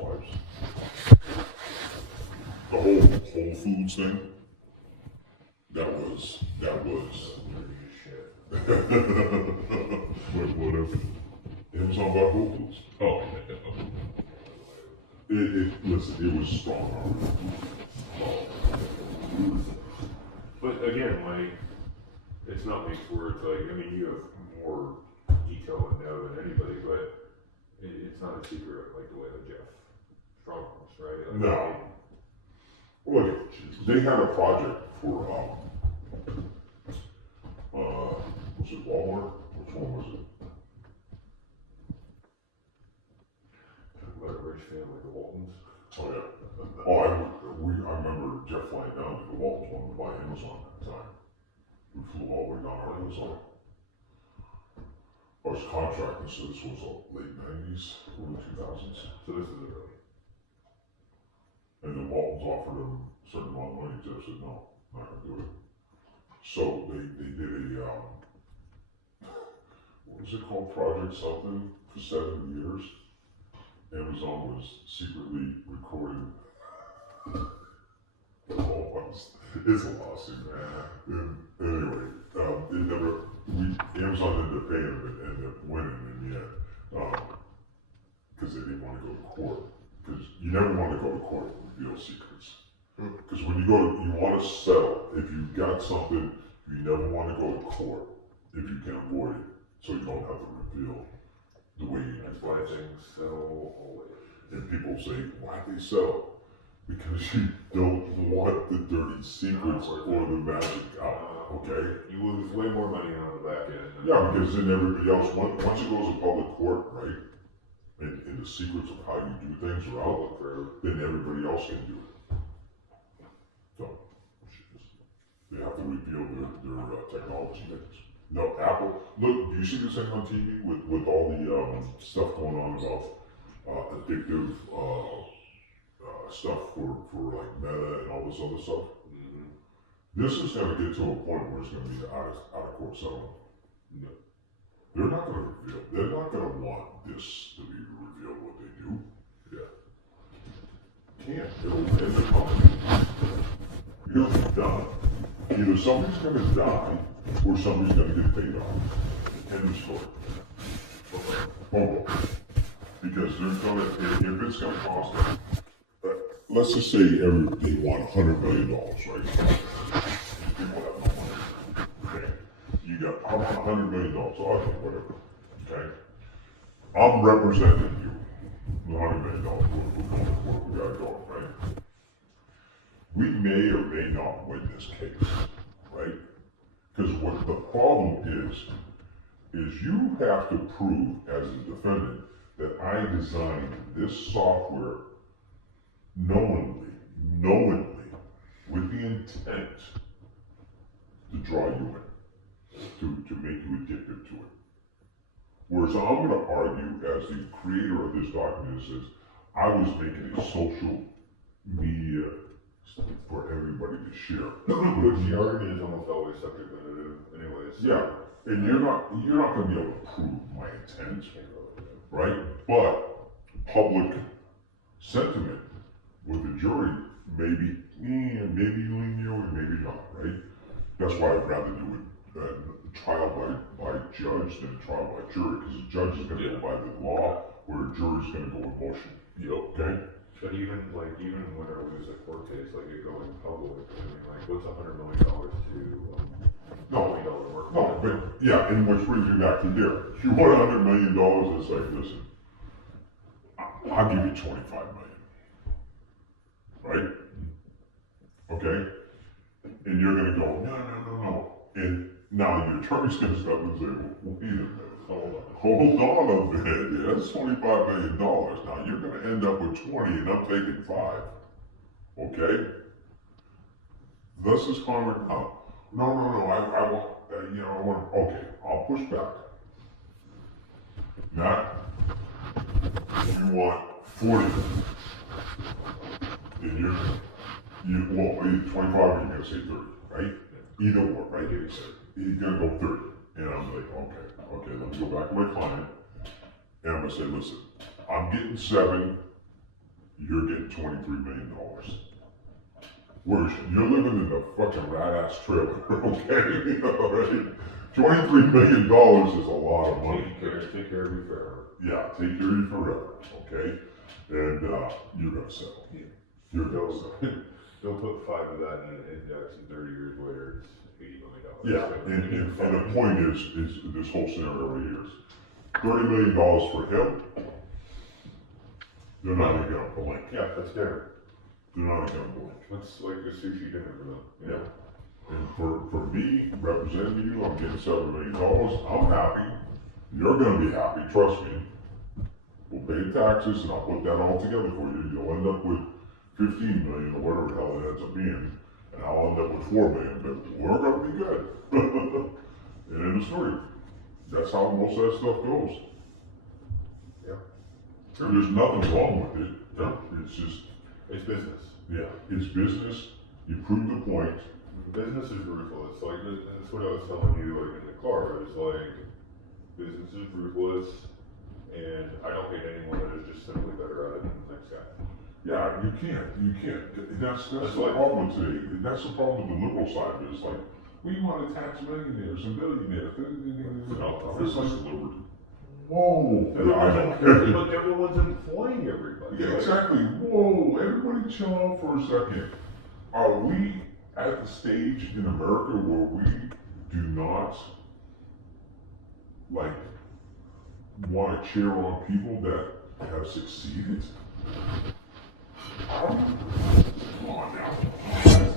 ex-wives. The whole Whole Foods thing, that was. What if Amazon bought Whole Foods? Oh, Listen, it was strong arm. but again, like, it's not mixed words. Like, I mean, you have more detail and know than anybody, but it's not a secret like the way that Jeff Strong was, right? Like, No. Well, look, they had a project for, was it Walmart? Which one was it? Like a rich family, the Waltons. Oh, yeah. Oh, I remember Jeff flying down to the Waltons wanted to buy Amazon at the time. We flew all the way down to Amazon. I was contracting, so this was late 90s, early 2000s. So this is early. And the Waltons offered him a certain amount of money. Jeff said, no, not gonna do it. So they did a, what was it called, Project something, for 7 years. Amazon was secretly recording. It's a lawsuit, man. And anyway, Amazon ended up paying him and ended up winning in the end, because they didn't want to go to court. Because you never want to go to court and reveal secrets. Because when you want to settle. If you've got something, you never want to go to court if you can avoid it, so you don't have to reveal the way you do That's why things settle always. And people say, why'd they settle? Because you don't want the dirty secrets or the magic out, okay? You lose way more money on the back end. Yeah, because then everybody else, once it goes to public court, right? And the secrets of how you do things are out, then everybody else can do it. So, they have to reveal their technology things. No, Apple, look, do you see this thing on TV with all the stuff going on about addictive stuff for like Meta and all this other stuff? Mm-hmm. This is going to get to a point where it's going to be out of court settlement. No. They're not going to reveal, they're not going to want this to be revealed what they do. Yeah. Can't, it'll end the company. It'll be done. Either somebody's going to die or somebody's going to get paid off. End of story. Because they're going to, if it's going to cost them, let's just say they want $100 million, right? People have no money. Okay. You got, I want $100 million. Okay, whatever. Okay. I'm representing you. The $100 million. We're going to court. We got to go, right? We may or may not win this case, right? Because what the problem is you have to prove as a defendant that I designed this software knowingly, with the intent to draw you in, to make you addicted to it. Whereas I'm going to argue as the creator of this document says, I was making a social media for everybody to share. The argument is almost always subject limited anyways. Yeah, and you're not going to be able to prove my intent, right? But public sentiment with the jury, maybe lean you and maybe not, right? That's why I'd rather do a trial by judge than a trial by jury, because a judge is going to go by the law, where a jury is going to go emotion. Okay? But even win or lose a court case, like it going public, I mean, like, what's $100 million to $1 million work? No, but yeah, and which brings me back to here. If you want $100 million, it's like, listen, I'll give you $25 million. Right? Okay? And you're gonna go, no. And now your attorney's gonna step and say, well, wait a minute. Hold on a minute. Yeah, that's $25 million. Now you're gonna end up with 20 and I'm taking 5. Okay? This is karma. No, I want, okay, I'll push back. Now, you want 40. And well, either 25 or you're gonna say 30, right? Either or, right? You're gonna go 30. And I'm like, okay, let me go back to my client. And I'm gonna say, listen, I'm getting 7, you're getting $23 million. Whereas you're living in a fucking rat ass trailer, okay? You know, right? $23 million is a lot of money. Take care of you forever. Yeah, take care of you forever, okay? And you're gonna settle. You're gonna settle. Don't put 5 of that in an index and 30 years later it's $80 million. Yeah, and the point is this whole scenario right here is $30 million for him. They're not even gonna blink. Yeah, that's different. They're not even gonna blink. That's like a sushi dinner for them. Yeah. And for me, representing you, I'm getting $7 million. I'm happy. You're gonna be happy, trust me. We'll pay the taxes and I'll put that all together for you. You'll end up with 15 million or whatever the hell it ends up being. And I'll end up with 4 million, but we're gonna be good. And end of story. That's how most of that stuff goes. Yeah. And there's nothing wrong with it. Yeah. It's just, It's business. yeah, it's business. You prove the point. Business is ruthless. Like, that's what I was telling you, like, in the car. It was like, business is ruthless, and I don't hate anyone that is just simply better at it than the next guy. Yeah, you can't. That's the problem today. That's the problem with the liberal side. Is like, we want to tax millionaires and billionaires. It's like liberty. Whoa. But everyone's employing everybody. Yeah, exactly. Whoa. Everybody chill out for a second. Are we at the stage in America where we do not like want to cheer on people that have succeeded? Come on now.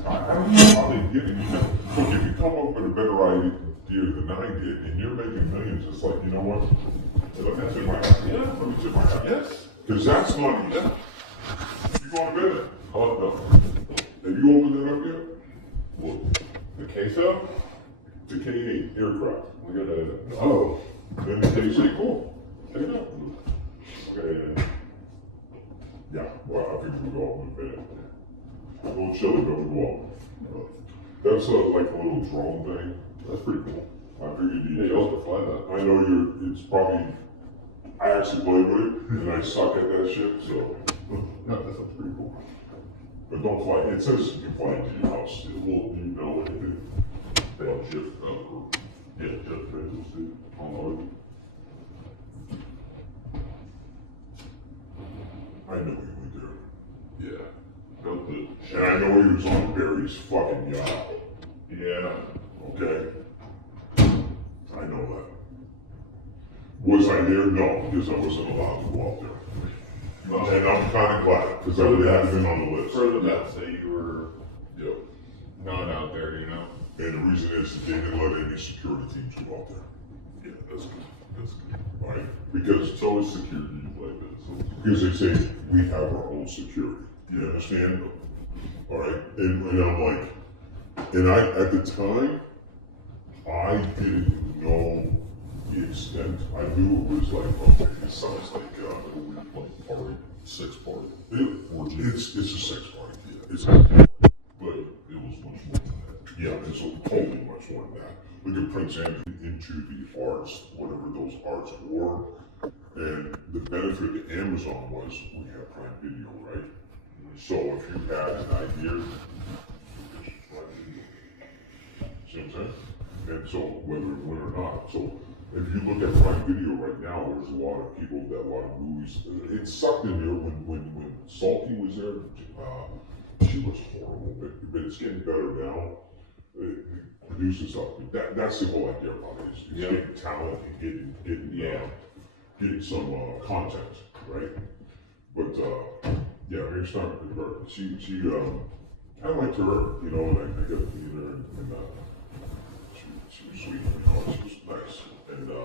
I don't know how they get it. Look, if you come up with a better idea than I did, and you're making millions, it's like, you know what? Let me tip my hat. Yeah, let me tip my hat. Yes. Because that's money. Yeah. You going to bed? Oh, no. Have you opened that up yet? What? The queso? The K-8 aircraft. We got a. Oh. Then the K-6. Cool. Take it out. Okay. Yeah, well, I think we'll go up in a minute. A little chilly, but we'll go up. That's like a little drone thing. That's pretty cool. I figured Yeah, you also fly that. I know it's probably, I actually play with it, and I suck at that shit, so. No, that's pretty cool. But don't fly, it says you can fly into your house. It will, you know, Jeff, Jeff Bezos did. I know he went there. Yeah. Built it. And I know he was on Barry's fucking yacht. Yeah. Okay. I know that. Was I there? No, because I wasn't allowed to go out there. And I'm kind of glad, because I would have been on the list. Further back, say you were Yep. not out there, you know? And the reason is they didn't let any security teams go out there. Yeah, that's good. That's good. Right? Because It's always security like this. Because they say we have our own security. You understand? All right. And I'm like, and I at the time, I didn't know the extent. I knew it was like, okay, It sounds like a weird like party, 6 party. it's a sex party. Yeah, it's But it was much more than that. yeah, it's totally much more than that. Look at Prince Andrew into the arts, whatever those arts were. And the benefit to Amazon was we have Prime Video, right? So if you had an idea, Prime Video. See what I'm saying? And so whether it win or not, so if you look at Prime Video right now, there's a lot of people that a lot of movies. It sucked in there when Salty was there. She was horrible, but it's getting better now. It produces up. That's the whole idea about it. Is getting talent and getting some content, right? But yeah, Mary Stark with her. She I liked her, you know, and I got to meet her, and she was sweet, you know, she was nice, and yeah,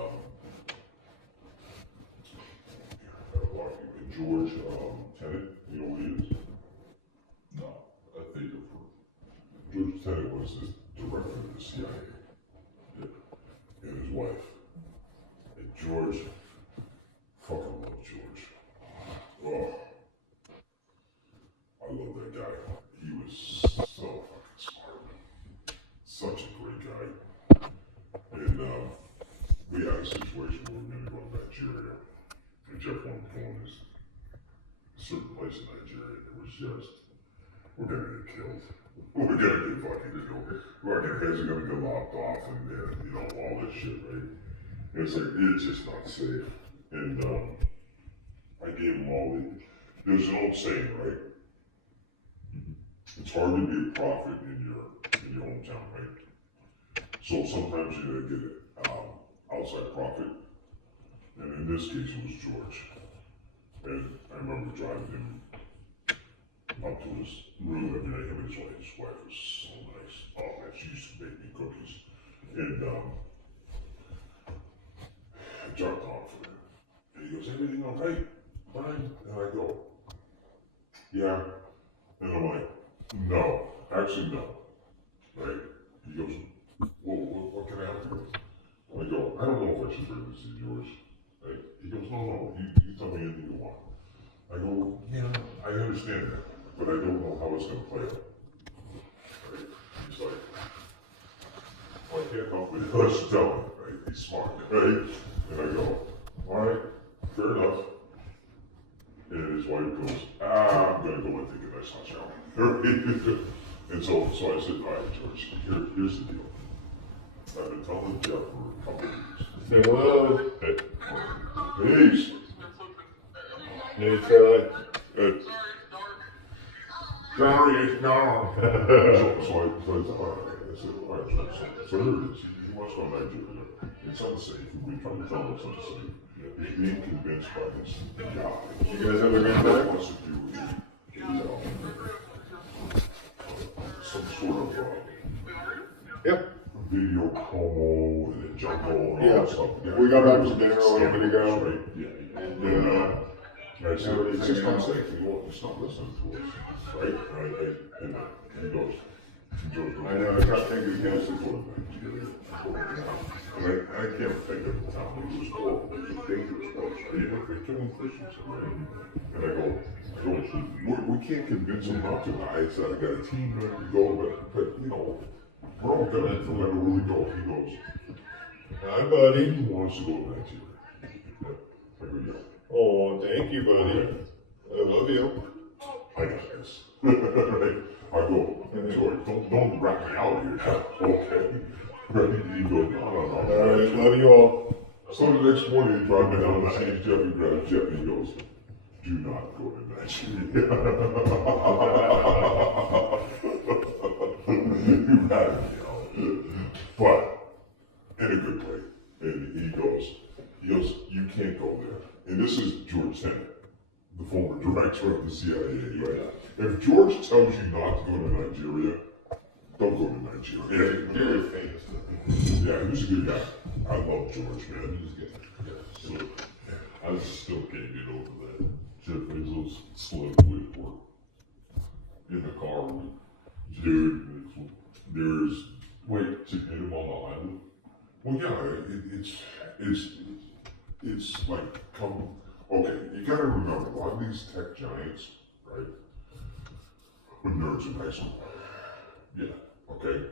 I had a lot of people. And George Tenet, you know who he is? No, I think of her. George Tenet was the director of the CIA, and his wife. And George, fucking love George. Oh, I love that guy. He was so fucking smart. Such a great guy. And we had a situation where we were going to go to Nigeria. And Jeff wanted to go on his certain place in Nigeria, it was just, we're gonna get killed. We're gonna get fucking killed. Our heads are gonna get lopped off, and you know, all this shit, right? It's like, it's just not safe. And I gave them all the, there's an old saying, right? It's hard to be a prophet in your hometown, right? So sometimes you gotta get outside prophet. And in this case, it was George. And I remember driving him up to his room every night. Him and his wife was so nice. Oh man, she used to make me cookies. And I dropped off for him. And he goes, everything all right, Brian? And I go, yeah. And I'm like, no, actually no. Right? He goes, well, what can I help you with? I go, I don't know if I should bring this to George. Right? He goes, no, you tell me anything you want. I go, yeah, I understand that, but I don't know how it's going to play out. Right? He's like, well, I can't help it unless you tell me, right? He's smart, right? And I go, all right, fair enough. And his wife goes, I'm going to go and take a nice hot shower. And so I said, all right, George, here's the deal. I've been telling Jeff for a couple of weeks. Say hello. Hey, peace. Hey, Charlie. Good. Sorry, it's dark. So I said, all right, so here it is. He wants to go to Nigeria. It's unsafe. We try to tell him it's unsafe. He's being convinced by this guy. You guys ever been What back? wants to do some sort of Yep. video promo and a jungle and all that stuff. We got back from dinner a little bit ago. Right? Yeah. And I said, it's just unsafe. You won't, it's not listening to us. Right? And he goes, I know, I can't think of yes, it's what and I can't think of the time. It was horrible. It was a dangerous place. Right? They're killing Christians. Right? And I go, we can't convince them not to. I said, I got a team ready to go, but you know, we're all gonna no matter where we go. He goes, Hi, buddy. he wants to go to Nigeria. There we go. Oh, thank you, buddy. I love you. I got this. Right? I go, George, don't rat me out here. Okay. Right? He goes, no. All right, love you all. So the next morning, he drives me down to see Jeff and grabs Jeff, and he goes, do not go to Nigeria. You had me out. But in a good way. And he goes, you can't go there. And this is George Tenet, the former director of the CIA, right? If George tells you not to go to Nigeria, don't go to Nigeria. Very famous. Yeah, he was a good guy. I love George, man. He was good. Yeah. So, I still can't get over that. Jeff Bezos slid with work in the car with Dude, there's, wait to hit him on the island. well, yeah, it's like, okay, you gotta remember, a lot of these tech giants, right, were nerds in high school. Yeah, okay?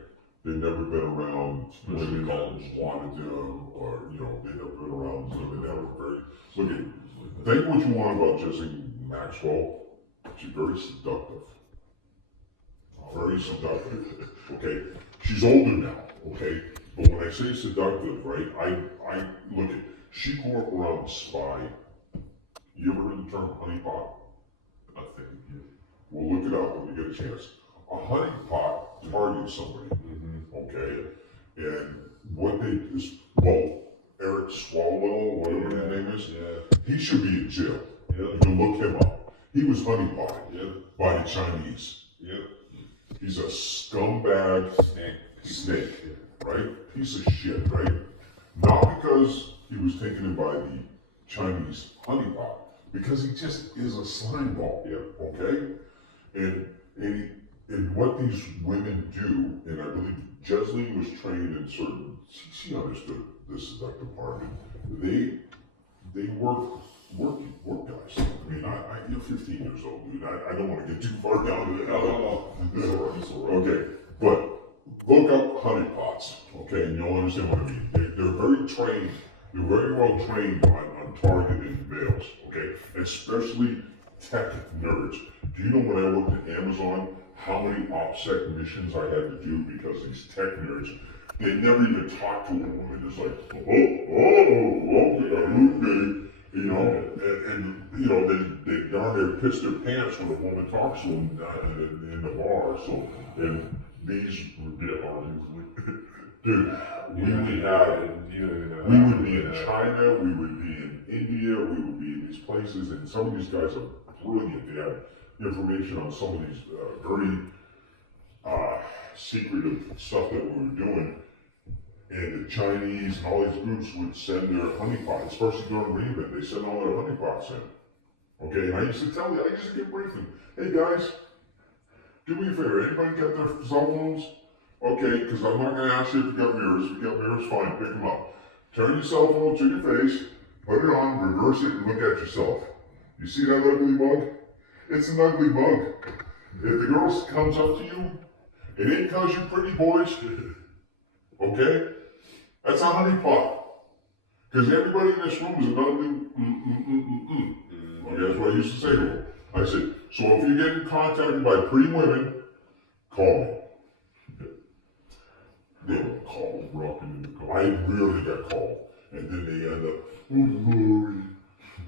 They've never been around women that wanted them, or, you know, they've never been around women that were very, look at, think what you want about Ghislaine Maxwell, she's very seductive. Very seductive, okay? She's older now, okay? But when I say seductive, right, I look at, she grew up around a spy. You ever heard the term honeypot? I think, yeah. Well, look it up when you get a chance. A honeypot targets somebody, okay? And what they is, well, Eric Swalwell, whatever his name is, he should be in jail. You can look him up. He was honeypotted by the Chinese. He's a scumbag snake, right? Piece of shit, right? Not because he was taken in by the Chinese honeypot, because he just is a slime ball, okay? And what these women do, and I believe Ghislaine was trained in certain, she understood the seductive part, they work guys. I mean, you're 15 years old, dude. I don't want to get too far down to the okay, but look up honeypots, okay, and you'll understand what I mean. They're very trained, they're very well trained on targeting males, okay, especially tech nerds. Do you know when I worked at Amazon, how many OPSEC missions I had to do because these tech nerds, they never even talk to a woman. It's like, okay, you know, and you know, they darn near piss their pants when a woman talks to them in the bar. So, and these would be dude, we would be in China, we would be in India, we would be in these places, and some of these guys are brilliant. They have information on some of these very secretive stuff that we were doing. And the Chinese and all these groups would send their honeypots, especially during Reinvent, they send all their honeypots in. Okay, and I used to tell you, I used to get briefing. Hey guys, do me a favor, anybody got their cell phones? Okay, because I'm not going to ask you if you got mirrors. If you got mirrors, fine, pick them up. Turn your cell phone to your face, put it on, reverse it, and look at yourself. You see that ugly bug? It's an ugly bug. If the girl comes up to you, it ain't because you're pretty boys, okay? That's a honeypot. Because everybody in this room is an ugly Okay, that's what I used to say to them. I said, so if you're getting contacted by pretty women, call me. They don't call me, rocking in the car. I rarely got called. And then they end up, oh, sorry.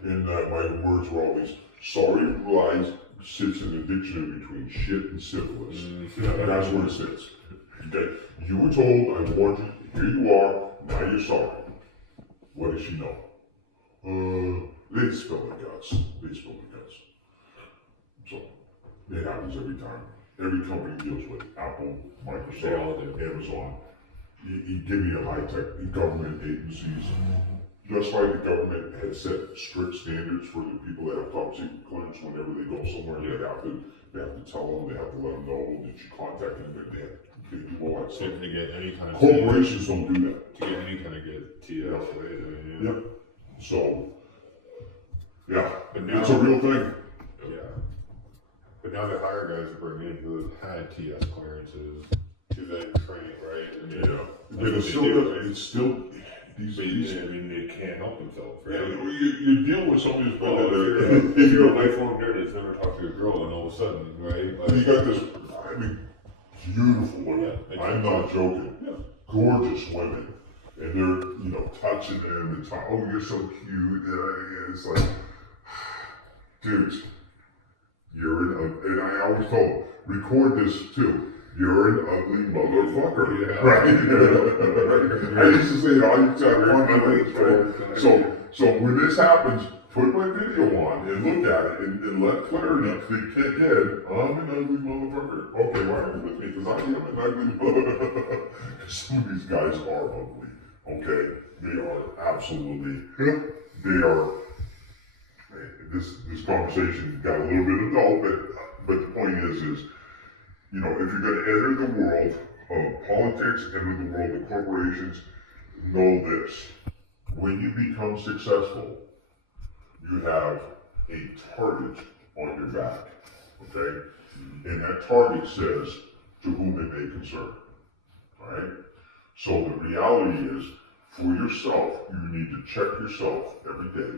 And my words were always, sorry lies sits in the dictionary between shit and syphilis. That's where it sits. Okay, you were told, I warned you, here you are, now you're sorry. What does she know? They spill the guts. They spill the guts. So, it happens every time. Every company deals with it. Apple, Microsoft, Amazon. You give me a high-tech government agencies. Just like the government had set strict standards for the people that have top secret clearance whenever they go somewhere, they have to tell them, they have to let them know that you contact them, they do all that stuff. To get any kind of Corporations don't do that. To get any kind of good TS, right? Yep. So, yeah, But now, it's a real thing. Yeah. But now the hire guys are bringing in who have had TS clearances to then train, right? I mean, Yeah. But that's it's what they still, do, right? it's still, these, I mean, they can't help themselves, yeah, right? you deal with somebody who's Well, been if you're a lifelong nerd that's never talked to a girl, and all of a sudden, right? Like, you got this, I mean, beautiful women. Yeah, I'm not joking. Yeah. Gorgeous women. And they're, touching them and talking, oh, you're so cute. And it's like, dude, you're and I always tell them, record this too. You're an ugly motherfucker. Yeah. Right? I used to say, I used to have fun with this, right? So when this happens, put my video on and look at it and let clarity kick in. I'm an ugly motherfucker. Okay, why are you with me? Because I am an ugly motherfucker. Some of these guys are ugly. Okay? They are absolutely, they are, this conversation got a little bit adult, but the point is, if you're going to enter the world of politics, enter the world of corporations, know this. When you become successful, you have a target on your back, okay? And that target says, to whom it may concern, all right? So the reality is, for yourself, you need to check yourself every day,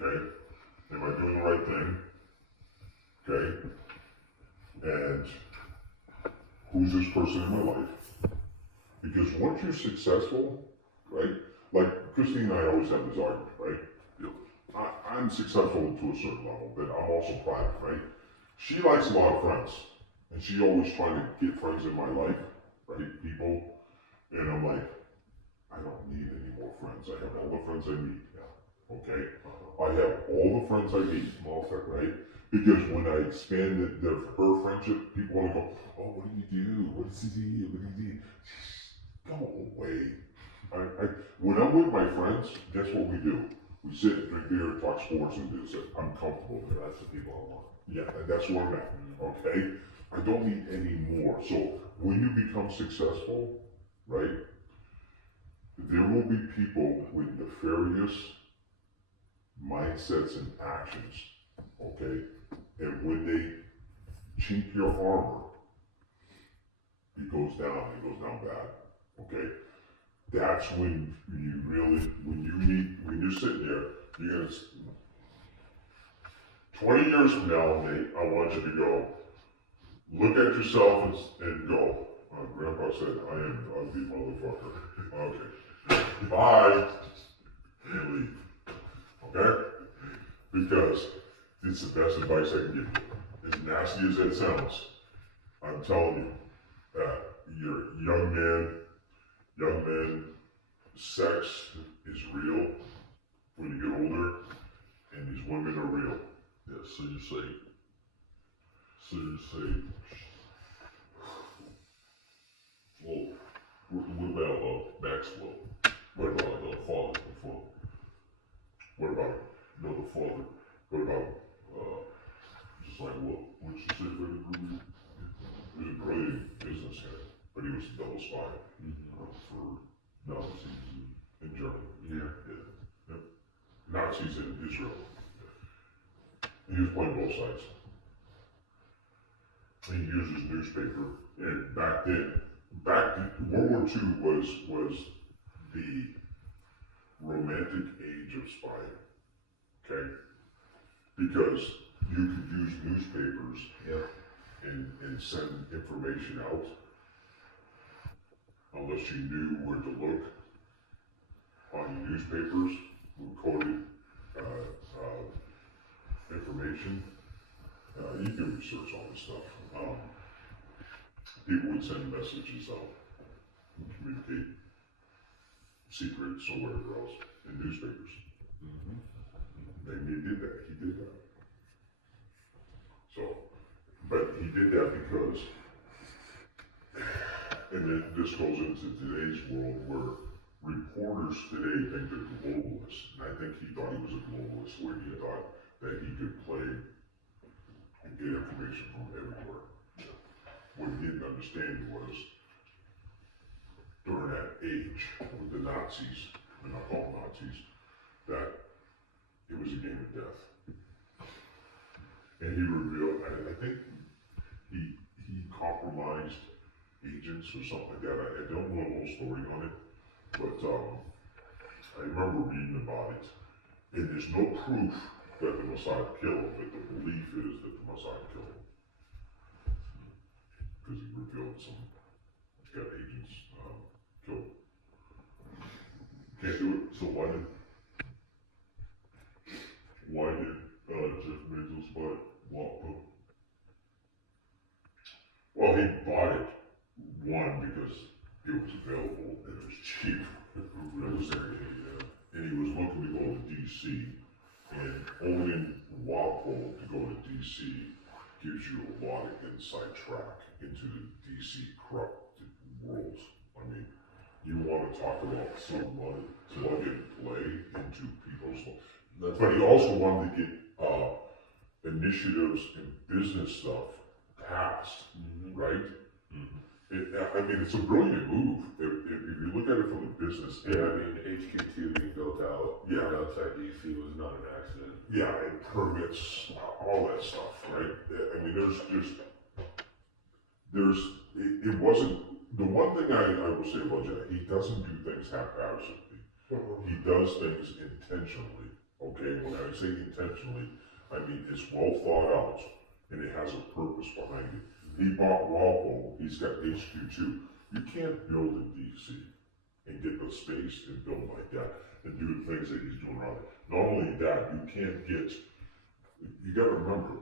okay? Am I doing the right thing? Okay? And who's this person in my life? Because once you're successful, right? Like Christine and I always have this argument, right? I'm successful to a certain level, but I'm also private, right? She likes a lot of friends, and she always trying to get friends in my life, right? People, and I'm like, I don't need any more friends. I have all the friends I need now, okay? I have all the friends I need, right? Because when I expand her friendship, people want to go, oh, what do you do? What does he do? What do you do? Go away. When I'm with my friends, guess what we do? We sit and drink beer, talk sports, and do this. I'm comfortable there. That's the people I want. Yeah, that's where I'm at, okay? I don't need any more. So when you become successful, right, there will be people with nefarious mindsets and actions, okay? And when they chink your armor, it goes down bad, okay? That's when you really, when you're sitting there, you're gonna 20 years from now, mate, I want you to go, look at yourself and go, Grandpa said, I am an ugly motherfucker. Okay. Bye. And leave. Okay? Because it's the best advice I can give you. As nasty as that sounds, I'm telling you that you're a young man, sex is real when you get older, and these women are real. Yeah, so you say, well, what about Maxwell? What about the father? What about No, the father. what about Just like what you say, Freddie Ruby? he was a brilliant businessman, but he was a double spy For Nazis in Germany. yeah. Nazis in Israel. And he was playing both sides. He used his newspaper, and back then, World War II was the romantic age of spying. Okay, because you could use newspapers and send information out unless you knew where to look on your newspapers who coded information. You can research all this stuff. People would send messages out and communicate secrets or whatever else in newspapers. And he did that. So, but he did that because, and then this goes into today's world where reporters today think they're globalists. And I think he thought he was a globalist where he thought that he could play and get information from everywhere. What he didn't understand was during that age with the Nazis, and I call them Nazis, that it was a game of death. And he revealed, I think he compromised agents or something like that. I don't know the whole story on it, but I remember reading about it. And there's no proof that the Mossad killed him, but the belief is that the Mossad killed him. Because he revealed he's got agents killed. Can't do it. So why did Jeff Bezos buy WAPA? Well, he bought it, one, because it was available and it was cheap. And he was looking to go to DC, and owning WAPO to go to DC gives you a lot of inside track into the DC corrupt world. I mean, you want to talk about some money, plug and play into people's lives. But he also wanted to get initiatives and business stuff passed, right? I mean, it's a brilliant move. If you look at it from the business end. Yeah, I mean, HQ2 being built out right outside DC was not an accident. Yeah, and permits, all that stuff, right? I mean, it wasn't, the one thing I will say about Jack, he doesn't do things haphazardly. He does things intentionally, okay? When I say intentionally, I mean it's well thought out and it has a purpose behind it. He bought Walpole, he's got HQ2. You can't build in DC and get the space and build like that and do the things that he's doing around it. Not only that, you gotta remember,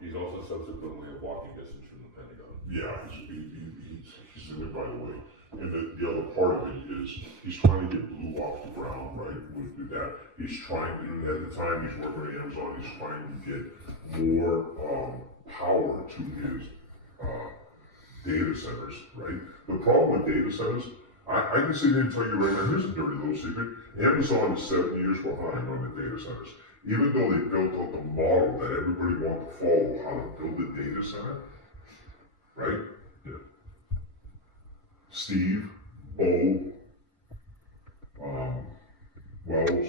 He's also subsequently a walking distance from the Pentagon. yeah, he's in it, by the way. And the other part of it is he's trying to get blue off the ground, right? With that, he's trying to, at the time he's working at Amazon, he's trying to get more power to his data centers, right? The problem with data centers, I can sit here and tell you right now, here's a dirty little secret. Amazon is 7 years behind on the data centers. Even though they built out the model that everybody wanted to follow, how to build a data center, right? Yeah. Steve, Bo, Wells,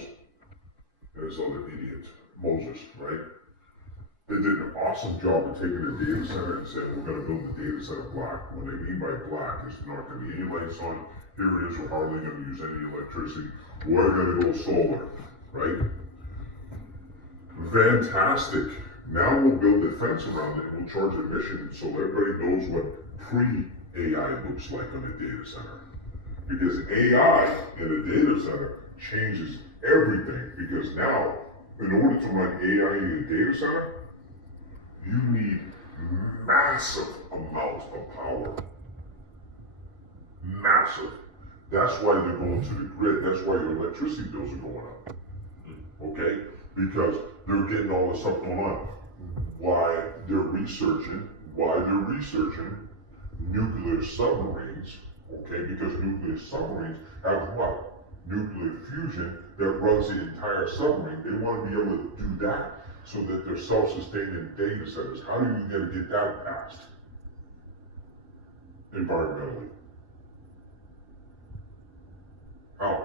and this other idiot, Moses, right? They did an awesome job of taking the data center and saying, we're gonna build the data center black. What they mean by black is not gonna be any lights on. Here it is, we're hardly gonna use any electricity. We're gonna go solar, right? Fantastic. Now we'll build a fence around it and we'll charge admission so everybody knows what pre-AI looks like on a data center. Because AI in a data center changes everything. Because now, in order to run AI in a data center, you need massive amounts of power. Massive. That's why they're going to the grid. That's why your electricity bills are going up. Okay? Because they're getting all this stuff going on. Why they're researching nuclear submarines, okay? Because nuclear submarines have what? Nuclear fusion that runs the entire submarine. They want to be able to do that so that they're self-sustaining data centers. How are you going to get that passed environmentally? How?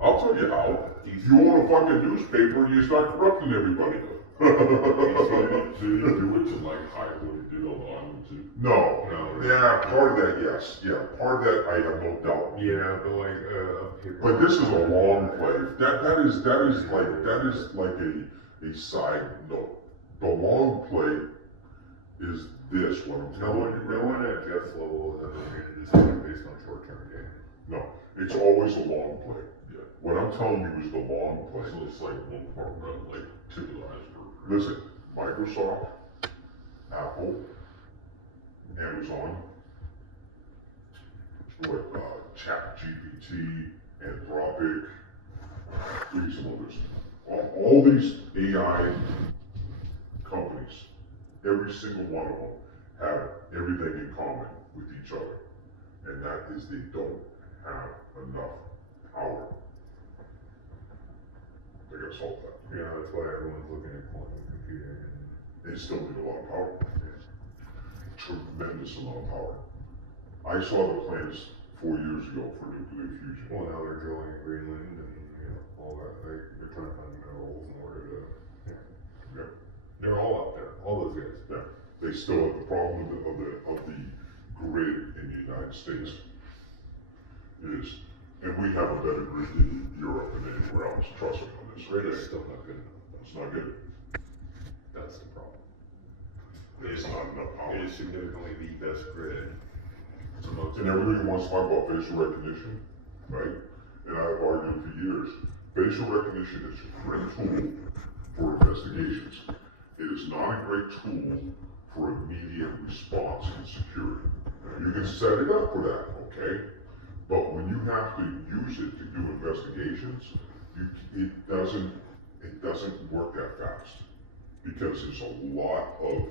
I'll tell you how. You own a fucking newspaper and you start corrupting everybody. Did he do it to like hide what he did on the island too? No. Yeah, part of that, yes. Yeah, part of that, I have no doubt. Yeah, but like, But this is a long play. That is like a side note. The long play is this, what I'm no telling one, you. no one at Jeff's level has ever made a decision based on short-term gain. No, it's always a long play. Yeah. What I'm telling you is the long play. So it's like one part around like tip of the iceberg. Listen, Microsoft, Apple, Amazon, ChatGPT, Anthropic, maybe some others. All these AI companies, every single one of them have everything in common with each other. And that is they don't have enough power. They gotta solve that. Yeah, that's why everyone's looking at quantum computing. They still need a lot of power. Tremendous amount of power. I saw the plans 4 years ago for nuclear fusion. Well, now they're drilling in Greenland and all that. They're trying to find minerals in order to. Yeah. They're all up there. All those guys. Yeah. They still have the problem of the grid in the United States. And we have a better grid in Europe than anywhere else. Trust me on this. Grid is still not good enough. It's not good. That's the problem. There's not enough power. It is significantly the best grid. And everybody wants to talk about facial recognition, right? And I've argued for years. Facial recognition is a great tool for investigations. It is not a great tool for immediate response and security. You can set it up for that, okay? But when you have to use it to do investigations, it doesn't work that fast because there's a lot of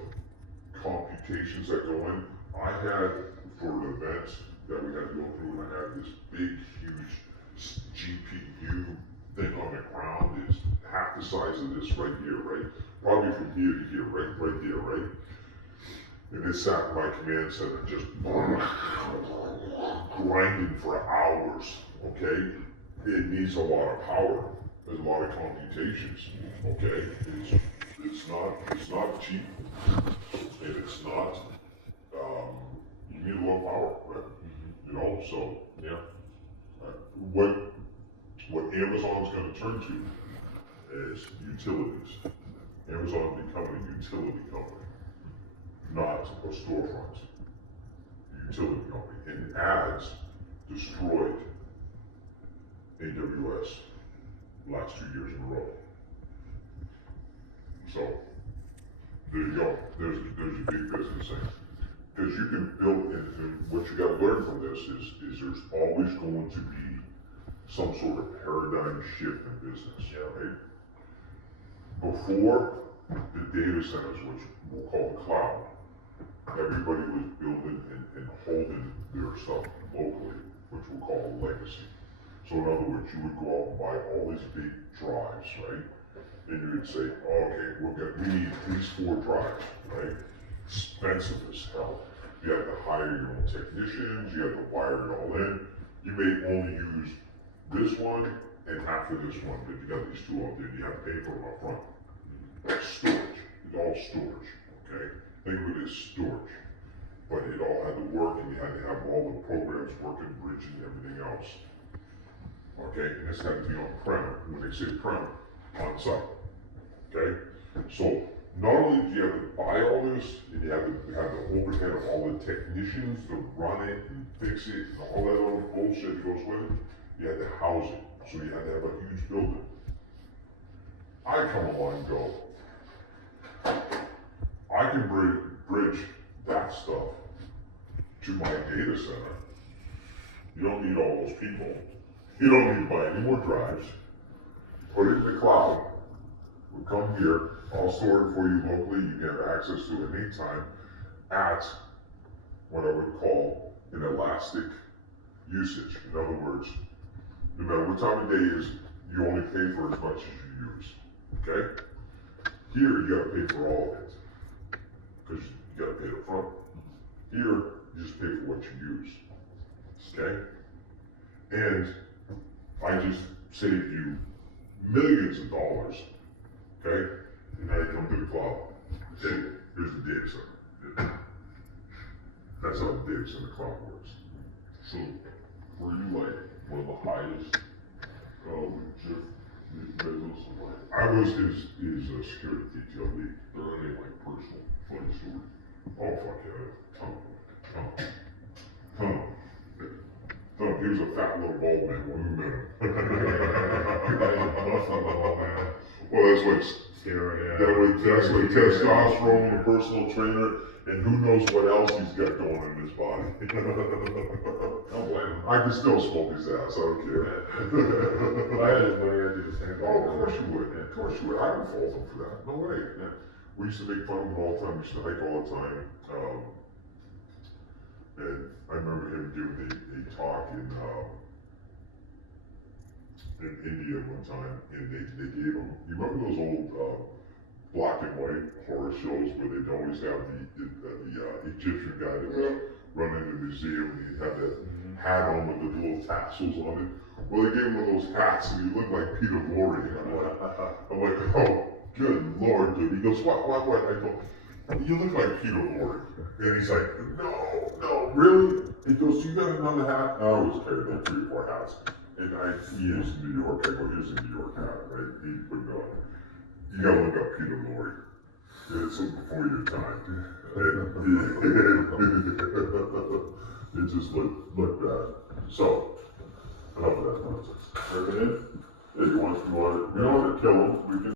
computations that go in. I had, for an event that we had to go through, and I had this big, huge GPU thing on the ground. It's half the size of this right here, right? Probably from here to here, right there, right? And it sat in my command center just grinding for hours, okay? It needs a lot of power. There's a lot of computations, okay? It's not cheap, and it's not, you need a lot of power, right? You know, so, yeah. What Amazon's gonna turn to is utilities. Amazon becoming a utility company, not a storefront. Utility company. And ads destroyed AWS last 2 years in a row. So there you go. There's your big business thing. Because you can build, and what you got to learn from this is there's always going to be some sort of paradigm shift in business, right? Before the data centers, which we'll call the cloud, everybody was building and holding their stuff locally, which we'll call a legacy. So in other words, you would go out and buy all these big drives, right? And you would say, okay, we need these 4 drives, right? Expensive as hell. You had to hire your own technicians, you had to wire it all in. You may only use this one and half of this one, but you got these 2 out there, you have to pay for them up front. That's storage. It's all storage, okay? Think of it as storage. But it all had to work, and you had to have all the programs working, bridging, everything else. Okay, and this had to be on-prem. When they say prem, on-site. okay? So, not only do you have to buy all this, and you have to have the overhead of all the technicians to run it and fix it, and all that other bullshit that goes with it, you had to house it, so you had to have a huge building. I come along and go, I can bridge that stuff to my data center. You don't need all those people. You don't need to buy any more drives. Put it in the cloud. We'll come here. I'll store it for you locally. You can have access to it anytime at what I would call an elastic usage. In other words, no matter what time of day it is, you only pay for as much as you use. Okay? Here, you gotta pay for all of it. Because you gotta pay it up front. Here, you just pay for what you use. Okay? And I just saved you millions of dollars. Okay? And now you come to the cloud. Okay? Here's the data center. That's how the data center cloud works. So, were you like one of the highest with Jeff Bezos? I was his security detail lead. There are any like personal funny stories? Oh, fuck yeah. Ton. He was a fat little bald man when we met him. Well, that's like testosterone, a personal trainer, and who knows what else he's got going in his body. Don't blame him. I can still smoke his ass, I don't care. If I had his money, I'd do the same thing. Oh, of course you would. Of course you would. I would fault him for that. No way. Yeah. We used to make fun of him all the time. We used to hike all the time. And I remember him giving a talk in India one time, and they gave him. You remember those old black and white horror shows where they'd always have the Egyptian guy that was running the museum, and he'd have that hat on with the little tassels on it. Well, they gave him one of those hats, and he looked like Peter Lorre. I'm like, oh, good Lord, dude. He goes, what? I go, you look like Peter Lorre. And he's like, no, really? He goes, you got another hat? I always carry like 3 or 4 hats. And he is in New York. I go, here's a New York hat, right? He put it on. You gotta look up Peter Lorre. It's before your time. It just looked bad. So, enough of that nonsense. Ripping in? Yeah, you want to kill him, we can